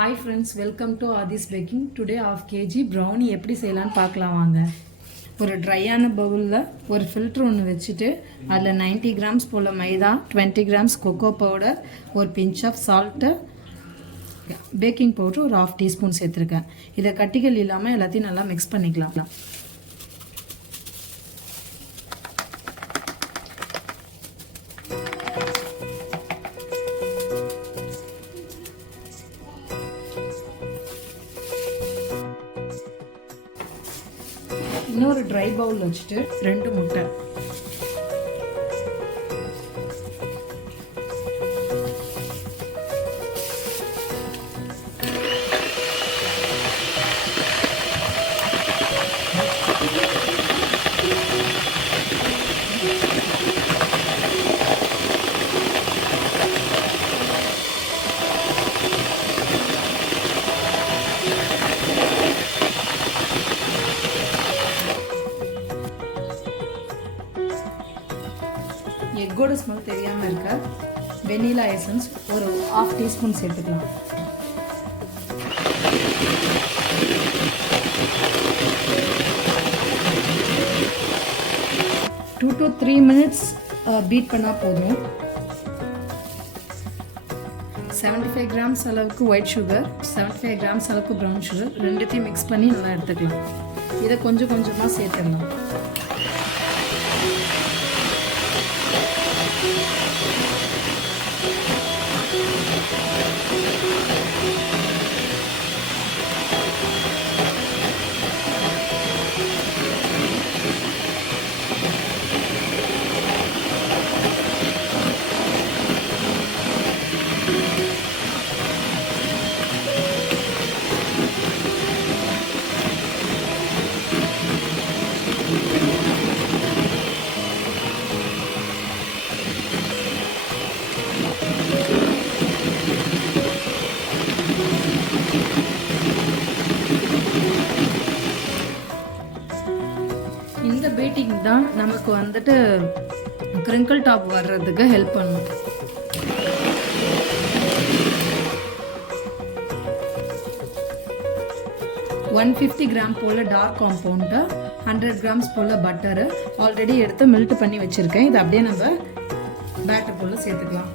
Hi friends, welcome to Adis Baking. Today half kg brownie எப்படி செய்யலாம்னு பார்க்கலாம் வாங்க. ஒரு ட்ரையான பவுலில் ஒரு ஃபில்டர் ஒன்று வச்சுட்டு அதில் 90 கிராம்ஸ் போல் மைதா, 20 கிராம்ஸ் கொக்கோ பவுடர், ஒரு pinch of salt, baking powder ஒரு 1/2 டீஸ்பூன் சேர்த்துருக்கேன். இதை கட்டிகள் இல்லாமல் எல்லாத்தையும் நல்லா மிக்ஸ் பண்ணிக்கலாம். இன்னொரு ட்ரை பவுல் வச்சுட்டு 2 முட்டை, எக்கோட ஸ்மெல் தெரியாமல் இருக்க வெனிலா எசன்ஸ் ஒரு 1/2 டீஸ்பூன் சேர்த்துக்கலாம். டூ to 3 minutes பீட் பண்ணால் போதும். 75 கிராம்ஸ் அளவுக்கு ஒயிட் சுகர், 75 கிராம்ஸ் அளவுக்கு ப்ரௌன் சுகர் ரெண்டுத்தையும் மிக்ஸ் பண்ணி நல்லா எடுத்துக்கலாம். இதை கொஞ்சம் கொஞ்சமாக சேர்த்துடலாம். இந்த பீட்டிங் தான் நமக்கு வந்துட்டு கிரிங்கிள் டாப் வர்றதுக்கு ஹெல்ப் பண்ணும். ஒன் 150 கிராம் போல் டார்க் காம்பவுண்டு, 100 கிராம்ஸ் போல் பட்டரு ஆல்ரெடி எடுத்து மெல்ட் பண்ணி வச்சுருக்கேன். இதை அப்படியே நம்ம பேட்டர் போல் சேர்த்துக்கலாம்.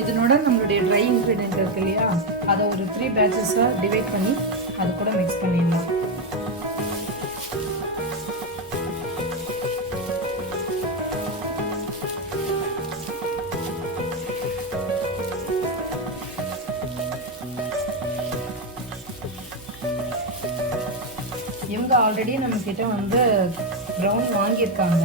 இதனோட நம்மளுடைய ட்ரை இன்க்ரீடியன்ட் இருக்கு இல்லையா, அதை ஒரு 3 பேட்சஸாக டிவைட் பண்ணி அது கூட மிக்ஸ் பண்ணிடலாம். இவங்க ஆல்ரெடி நம்மக்கிட்ட வந்து ப்ரௌன் வாங்கியிருக்காங்க.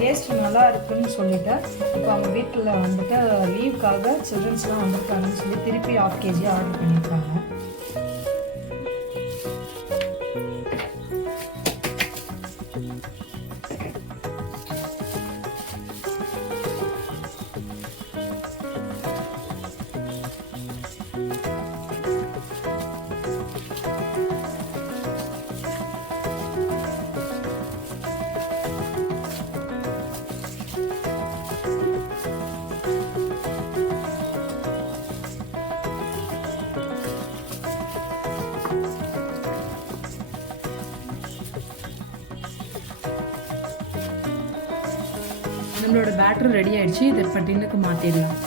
டேஸ்ட் நல்லா இருக்குன்னு சொல்லிட்டு இப்போ அவங்க வீட்டில் வந்துட்டு லீவுக்காக சில்ட்ரன்ஸ்லாம் வந்திருக்காங்கன்னு சொல்லி திருப்பி 1/2 kg ஆர்டர் பண்ணியிருக்காங்க. நம்மளோட பேட்டர் ரெடி ஆயிடுச்சு. இதை இப்போ டின்னுக்கு மாற்றிடலாம்.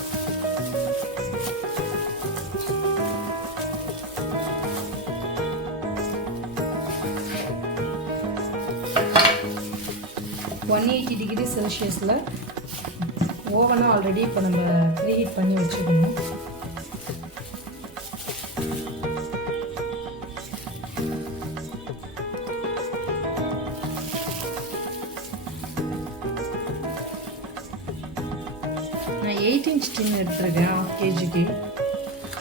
$180 செல்சியஸில் ஓவனும் ஆல்ரெடி இப்போ நம்ம ப்ரீஹீட் பண்ணி வச்சுக்கணும். நான் 8 இன்ச் டின் எடுத்துருக்கேன். 1/2 kgக்கு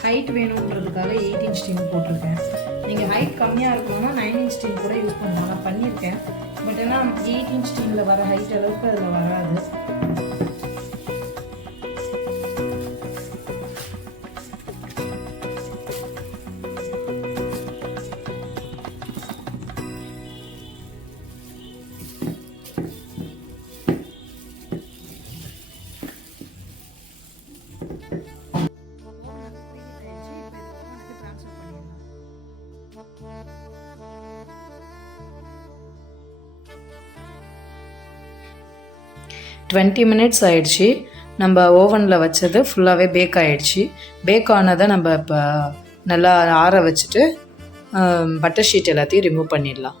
ஹைட் வேணுன்றதுக்காக 8 இன்ச் டின் போட்டிருக்கேன். நீங்கள் ஹைட் கம்மியாக இருக்கணும்னா 9 இன்ச் டின் கூட யூஸ் பண்ணலாம். நான் பண்ணியிருக்கேன். பட் ஆனால் 8 இன்ச் டின்னில் வர ஹைட் அளவுக்கு அதில் வராது. டுவெண்ட்டி மினிட்ஸ் ஆயிடுச்சு. நம்ம ஓவனில் வச்சது ஃபுல்லாகவே பேக் ஆகிடுச்சு. பேக் ஆனதை நம்ம இப்போ நல்லா ஆற வச்சுட்டு பட்டர் ஷீட் எல்லாத்தையும் ரிமூவ் பண்ணிடலாம்.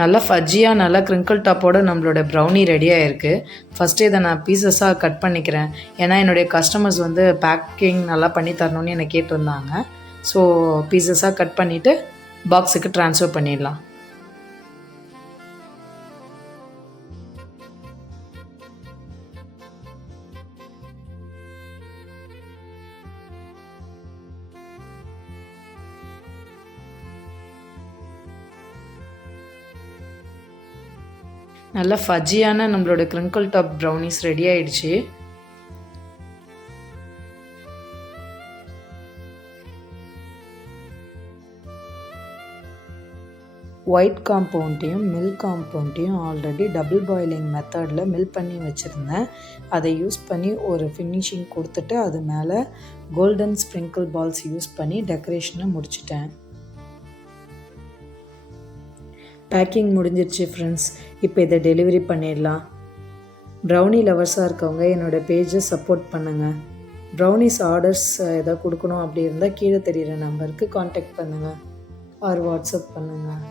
நல்லா ஃபஜ்ஜியாக நல்லா க்ரிங்கிள் டாப்போடு நம்மளோட ப்ரௌனி ரெடியாக இருக்குது. ஃபஸ்ட்டு இதை நான் பீசஸாக கட் பண்ணிக்கிறேன். ஏன்னா என்னுடைய கஸ்டமர்ஸ் வந்து பேக்கிங் நல்லா பண்ணி தரணும்னு என்னை கேட்டிருந்தாங்க. ஸோ பீசஸாக கட் பண்ணிவிட்டு பாக்ஸுக்கு ட்ரான்ஸ்ஃபர் பண்ணிடலாம். நல்லா ஃபஜ்ஜியான நம்மளோட க்ரிங்கிள் டாப் ப்ரௌனிஸ் ரெடி ஆயிடுச்சு. ஒயிட் காம்பவுண்டையும் மில்க் காம்பவுண்டையும் ஆல்ரெடி டபுள் பாயிலிங் மெத்தடில் மில்க் பண்ணி வச்சுருந்தேன். அதை யூஸ் பண்ணி ஒரு ஃபினிஷிங் கொடுத்துட்டு அது மேலே கோல்டன் ஸ்ப்ரிங்கிள் பால்ஸ் யூஸ் பண்ணி டெக்கரேஷனை முடிச்சிட்டேன். பேக்கிங் முடிஞ்சிருச்சு ஃப்ரெண்ட்ஸ். இப்போ இதை டெலிவரி பண்ணிடலாம். ப்ரௌனி லவர்ஸாக இருக்கவங்க என்னோடய பேஜை சப்போர்ட் பண்ணுங்கள். ப்ரௌனிஸ் ஆர்டர்ஸ் எதாவது கொடுக்கணும் அப்படி இருந்தால் கீழே தெரிகிற நம்பருக்கு காண்டாக்ட் பண்ணுங்கள் ஆர் வாட்ஸ்அப் பண்ணுங்கள்.